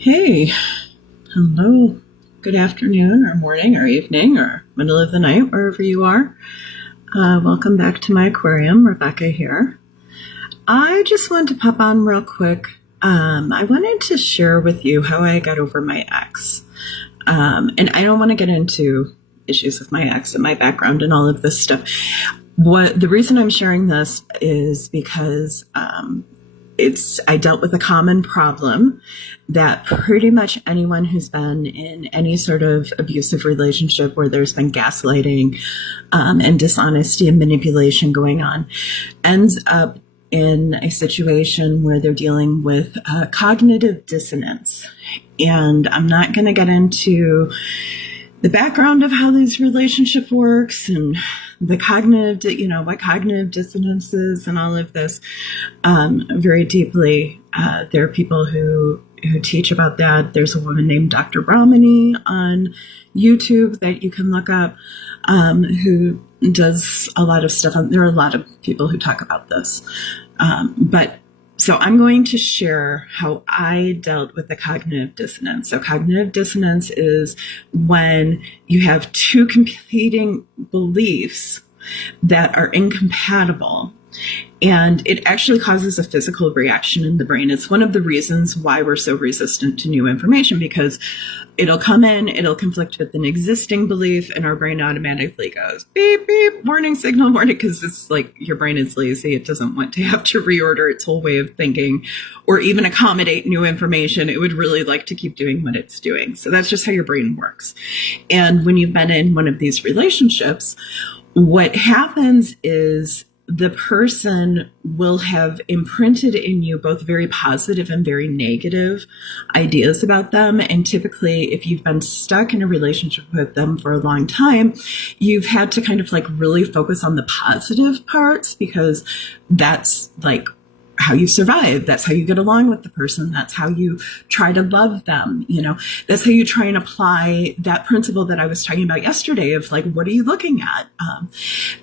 Hey, hello, good afternoon, or morning, or evening, or middle of the night, wherever you are. Welcome back to my aquarium. Rebecca here. I just wanted to pop on real quick. I wanted to share with you how I got over my ex. And I don't want to get into issues with my ex and my background and all of this stuff. The reason I'm sharing this is because I dealt with a common problem that pretty much anyone who's been in any sort of abusive relationship where there's been gaslighting and dishonesty and manipulation going on ends up in a situation where they're dealing with cognitive dissonance. And I'm not going to get into the background of how this relationship works and the cognitive, what cognitive dissonance is and all of this very deeply. There are people who teach about that. There's a woman named Dr. Brahmani on YouTube that you can look up who does a lot of stuff. There are a lot of people who talk about this. So I'm going to share how I dealt with the cognitive dissonance. So cognitive dissonance is when you have two competing beliefs that are incompatible, and it actually causes a physical reaction in the brain. It's one of the reasons why we're so resistant to new information, because it'll come in, it'll conflict with an existing belief, and our brain automatically goes beep, beep, warning signal, warning, because it's like your brain is lazy. It doesn't want to have to reorder its whole way of thinking or even accommodate new information. It would really like to keep doing what it's doing. So that's just how your brain works. And when you've been in one of these relationships, what happens is the person will have imprinted in you both very positive and very negative ideas about them. And typically, if you've been stuck in a relationship with them for a long time, you've had to kind of like really focus on the positive parts, because that's like how you survive. That's how you get along with the person. That's how you try to love them. That's how you try and apply that principle that I was talking about yesterday of like, what are you looking at?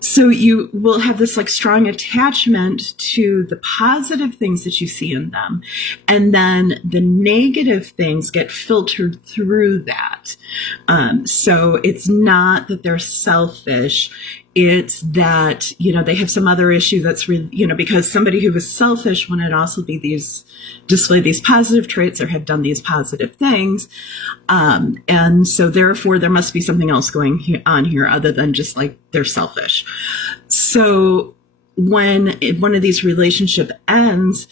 So you will have this like strong attachment to the positive things that you see in them. And then the negative things get filtered through that. So it's not that they're selfish. It's that, they have some other issue that's, because somebody who is selfish wouldn't also display these positive traits or have done these positive things. And so therefore there must be something else going on here other than just like they're selfish. So when one of these relationship ends,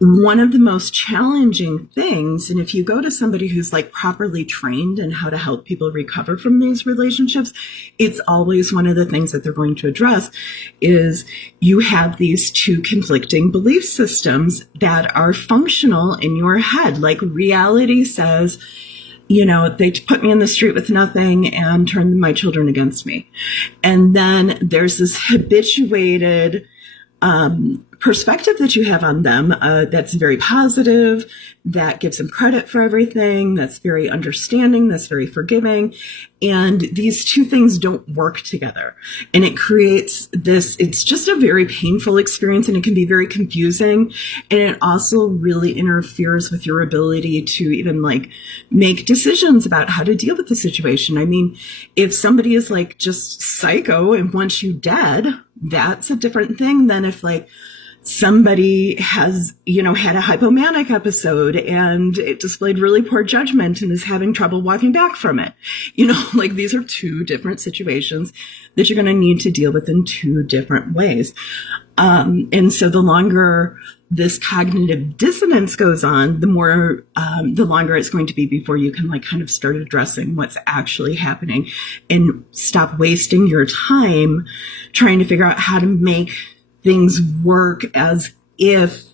one of the most challenging things, and if you go to somebody who's like properly trained in how to help people recover from these relationships, it's always one of the things that they're going to address is you have these two conflicting belief systems that are functional in your head. Like reality says, they put me in the street with nothing and turned my children against me. And then there's this habituated perspective that you have on them that's very positive, that gives them credit for everything, that's very understanding, that's very forgiving. And these two things don't work together. And it creates it's just a very painful experience, and it can be very confusing. And it also really interferes with your ability to even like make decisions about how to deal with the situation. I mean, if somebody is like just psycho and wants you dead, that's a different thing than if like somebody has, had a hypomanic episode and it displayed really poor judgment and is having trouble walking back from it. Like these are two different situations that you're going to need to deal with in two different ways. And so the longer this cognitive dissonance goes on, the longer it's going to be before you can like kind of start addressing what's actually happening and stop wasting your time trying to figure out how to make things work as if,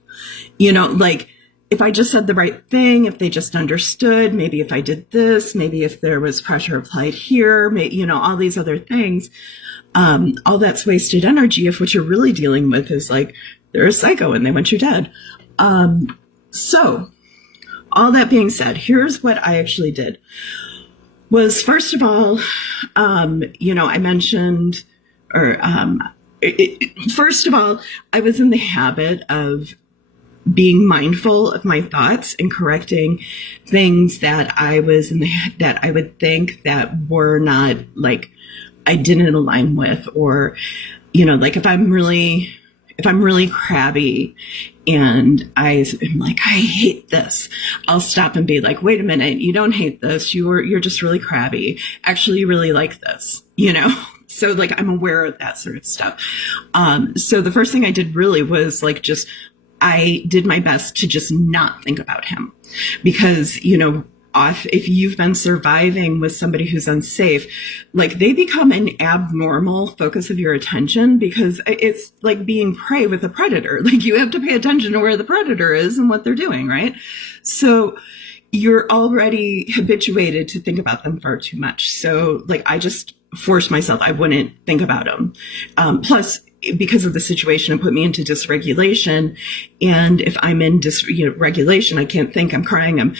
like if I just said the right thing, if they just understood, maybe if I did this, maybe if there was pressure applied here, all these other things, all that's wasted energy if what you're really dealing with is like, they're a psycho and they want you dead. So all that being said, here's what I actually did was, first of all, I mentioned, first of all, I was in the habit of being mindful of my thoughts and correcting things that I was that I would think that were not like I didn't align with, or, like if I'm really crabby and I'm like, I hate this, I'll stop and be like, wait a minute, you don't hate this. You're just really crabby. Actually, you really like this, So like I'm aware of that sort of stuff. So the first thing I did really was like I did my best to just not think about him, because, if you've been surviving with somebody who's unsafe, like they become an abnormal focus of your attention, because it's like being prey with a predator. Like you have to pay attention to where the predator is and what they're doing, right? So you're already habituated to think about them far too much. So like I just forced myself, I wouldn't think about them. Plus, because of the situation, it put me into dysregulation. And if I'm in dysregulation, I can't think, I'm crying, I'm,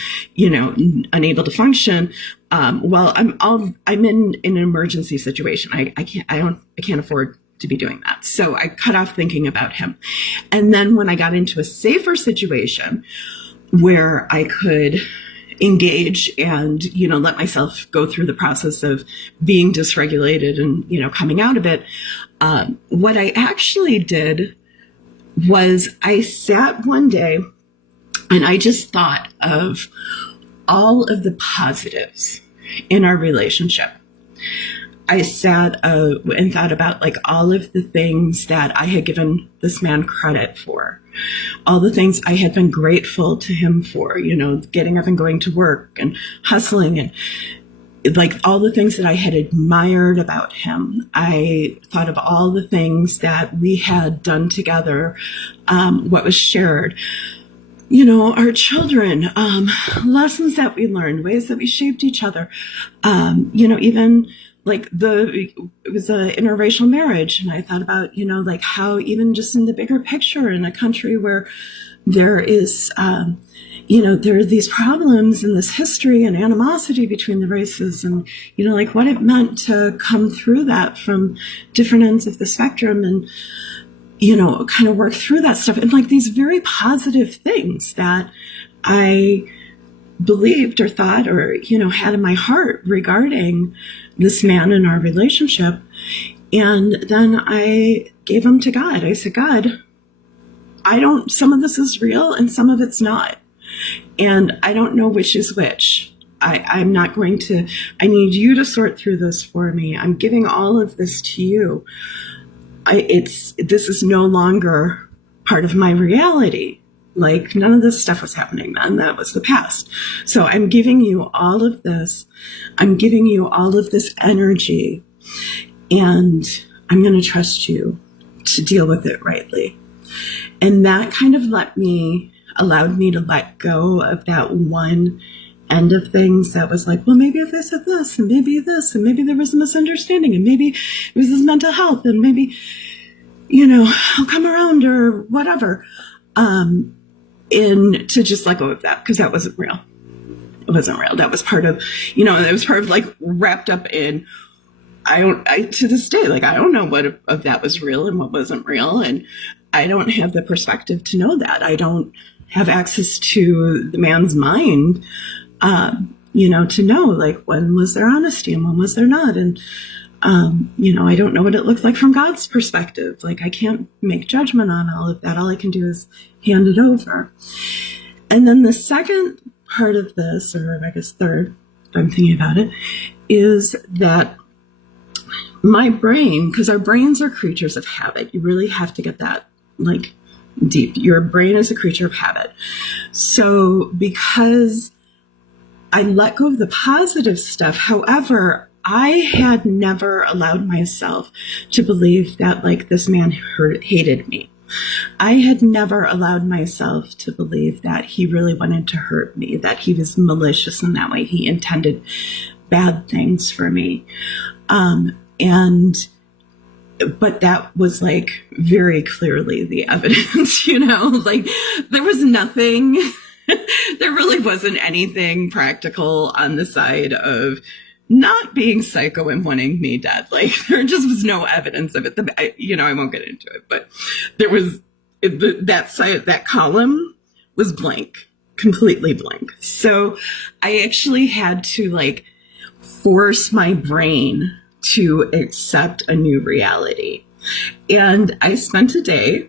unable to function. Well, I'm in an emergency situation. I can't afford to be doing that. So I cut off thinking about him. And then when I got into a safer situation where I could engage and, let myself go through the process of being dysregulated and, coming out of it, what I actually did was I sat one day and I just thought of all of the positives in our relationship. I sat and thought about like all of the things that I had given this man credit for, all the things I had been grateful to him for, getting up and going to work and hustling, and like all the things that I had admired about him. I thought of all the things that we had done together, what was shared, our children, lessons that we learned, ways that we shaped each other, even like it was an interracial marriage. And I thought about, like how even just in the bigger picture in a country where there is, there are these problems and this history and animosity between the races, and, like what it meant to come through that from different ends of the spectrum and, kind of work through that stuff. And like these very positive things that I believed or thought or, had in my heart regarding this man and our relationship. And then I gave them to God. I said, God, some of this is real and some of it's not. And I don't know which is which. I'm not going to, I need you to sort through this for me. I'm giving all of this to you. This is no longer part of my reality. Like none of this stuff was happening then. That was the past. So I'm giving you all of this. I'm giving you all of this energy, and I'm going to trust you to deal with it rightly. And that kind of allowed me to let go of that one end of things that was like, well, maybe if I said this, and maybe this, and maybe there was a misunderstanding, and maybe it was his mental health, and maybe, I'll come around or whatever. And to just let go of that, because that wasn't real. It wasn't real. That was part of, it was part of like wrapped up in, to this day, like, I don't know what of that was real and what wasn't real. And I don't have the perspective to know that. I don't have access to the man's mind, to know like when was there honesty and when was there not. And, I don't know what it looks like from God's perspective. Like I can't make judgment on all of that. All I can do is hand it over. And then the second part of this, or I guess third, if I'm thinking about it, is that my brain, because our brains are creatures of habit. You really have to get that like deep. Your brain is a creature of habit. So because I let go of the positive stuff, however, I had never allowed myself to believe that like this man hated me. I had never allowed myself to believe that he really wanted to hurt me, that he was malicious in that way. He intended bad things for me. But that was like very clearly the evidence, like there was nothing, there really wasn't anything practical on the side of not being psycho and wanting me dead. Like there just was no evidence of it. I won't get into it, but there was that column was blank, completely blank. So I actually had to like force my brain to accept a new reality. And I spent a day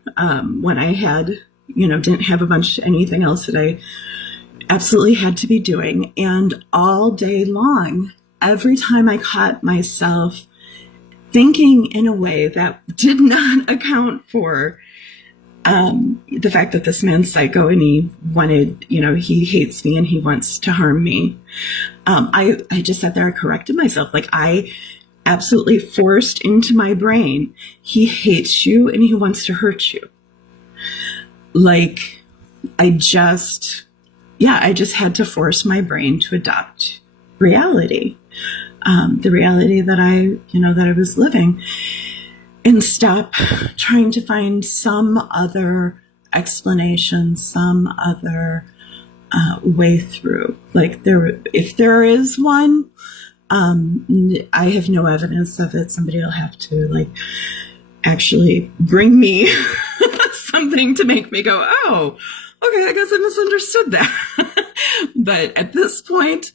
when I had, didn't have anything else that I absolutely had to be doing. And all day long, every time I caught myself thinking in a way that did not account for the fact that this man's psycho and he wanted, he hates me and he wants to harm me. I just sat there, I corrected myself. Like I absolutely forced into my brain, he hates you and he wants to hurt you. Like I just had to force my brain to adopt reality. The reality that I was living, and stop trying to find some other explanation, some other way through. Like if there is one, I have no evidence of it. Somebody will have to like actually bring me something to make me go, oh, okay, I guess I misunderstood that. But at this point,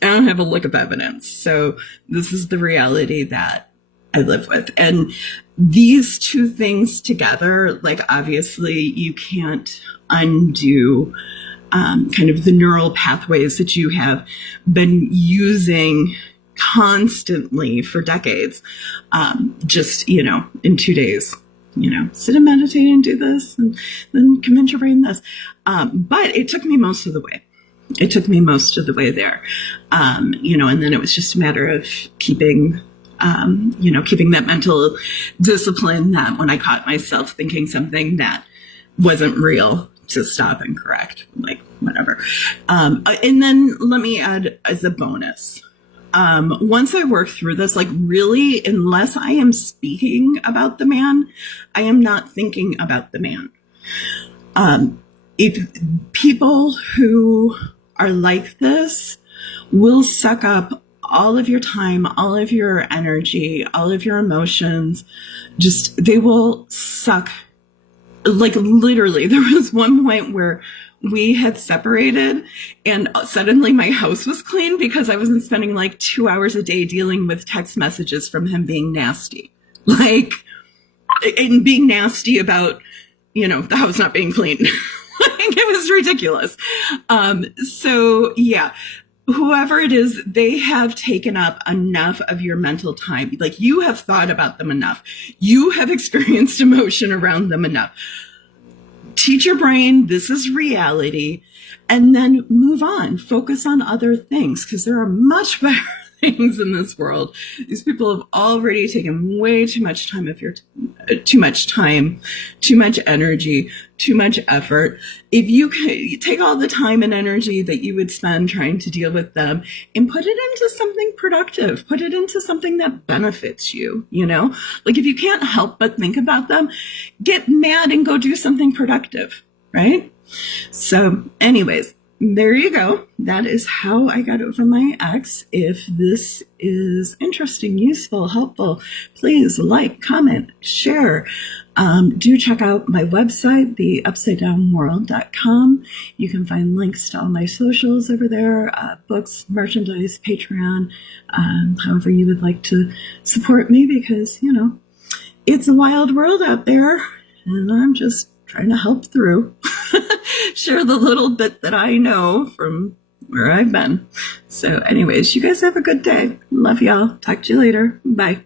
I don't have a lick of evidence. So this is the reality that I live with. And these two things together, like obviously you can't undo kind of the neural pathways that you have been using constantly for decades. Just, in 2 days, sit and meditate and do this and then convince your brain this. But it took me most of the way. It took me most of the way there. And then it was just a matter of keeping that mental discipline that when I caught myself thinking something that wasn't real, to stop and correct, like whatever. And then let me add as a bonus. Once I work through this, like really, unless I am speaking about the man, I am not thinking about the man. If people who are like this will suck up all of your time, all of your energy, all of your emotions, they will suck. Like literally, there was one point where we had separated and suddenly my house was clean because I wasn't spending like 2 hours a day dealing with text messages from him being nasty. Like, and being nasty about, the house not being clean. Like, it was ridiculous. So yeah, whoever it is, they have taken up enough of your mental time. Like you have thought about them enough. You have experienced emotion around them enough. Teach your brain, this is reality, and then move on. Focus on other things because there are much better things in this world. These people have already taken way too much time of your too much time, too much energy, too much effort. If you take all the time and energy that you would spend trying to deal with them and put it into something productive, put it into something that benefits you, like if you can't help but think about them, get mad and go do something productive, right? So anyways, there you go. That is how I got over my ex. If this is interesting, useful, helpful, please like, comment, share. Do check out my website, theupsidedownworld.com. You can find links to all my socials over there, books, merchandise, Patreon, however you would like to support me because, it's a wild world out there and I'm just trying to help through. Share the little bit that I know from where I've been. So anyways, you guys have a good day. Love y'all. Talk to you later. Bye.